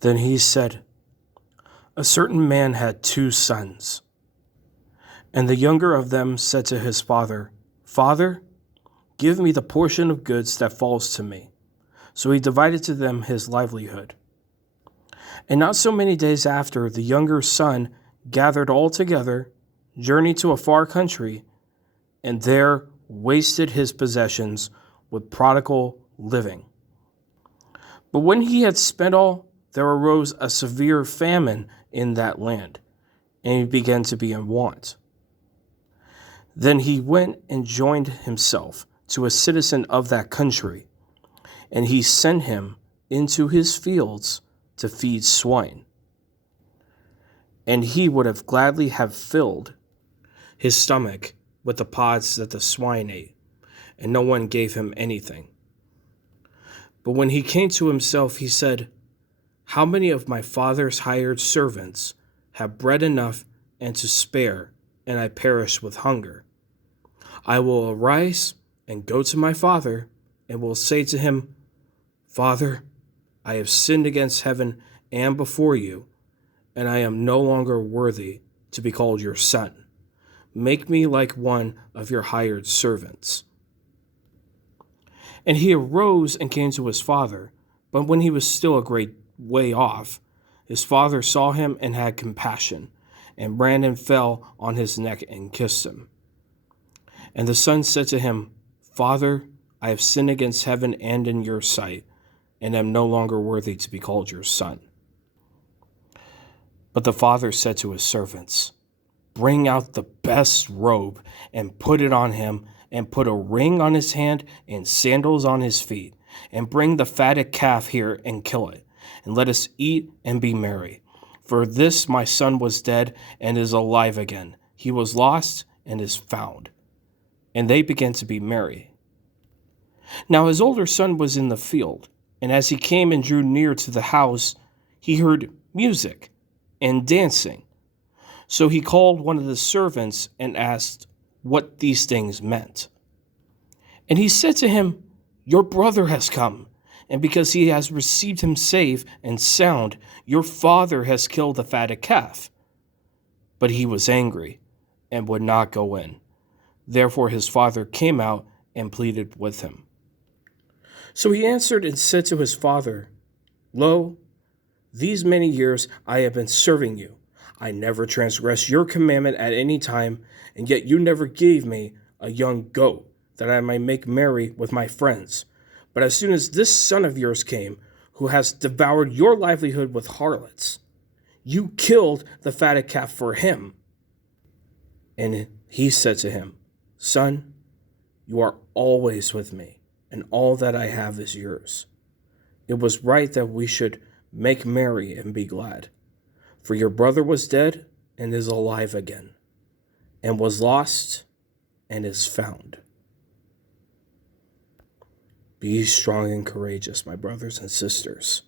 Then he said, A certain man had 2 sons, and the younger of them said to his father, Father, give me the portion of goods that falls to me. So he divided to them his livelihood. And not so many days after, the younger son gathered all together, journeyed to a far country, and there wasted his possessions with prodigal living. But when he had spent all, there arose a severe famine in that land, and he began to be in want. Then he went and joined himself to a citizen of that country, and he sent him into his fields to feed swine. And he would have gladly have filled his stomach with the pods that the swine ate, and no one gave him anything. But when he came to himself, he said, How many of my father's hired servants have bread enough and to spare, and I perish with hunger? I will arise and go to my father, and will say to him, Father, I have sinned against heaven and before you, and I am no longer worthy to be called your son. Make me like one of your hired servants. And he arose and came to his father. But when he was still a great way off, his father saw him and had compassion, and ran and fell on his neck and kissed him. And the son said to him, Father, I have sinned against heaven and in your sight, and am no longer worthy to be called your son. But the father said to his servants, Bring out the best robe and put it on him, and put a ring on his hand and sandals on his feet, and bring the fatted calf here and kill it, and let us eat and be merry. For this my son was dead and is alive again. He was lost and is found. And they began to be merry. Now his older son was in the field, and as he came and drew near to the house, he heard music and dancing. So he called one of the servants and asked what these things meant. And he said to him, Your brother has come, and because he has received him safe and sound, your father has killed the fatted calf. But he was angry and would not go in. Therefore his father came out and pleaded with him. So he answered and said to his father, Lo, these many years I have been serving you. I never transgressed your commandment at any time, and yet you never gave me a young goat, that I might make merry with my friends. But as soon as this son of yours came, who has devoured your livelihood with harlots, you killed the fatted calf for him. And he said to him, Son, you are always with me, and all that I have is yours. It was right that we should make merry and be glad. For your brother was dead and is alive again, and was lost and is found. Be strong and courageous, my brothers and sisters.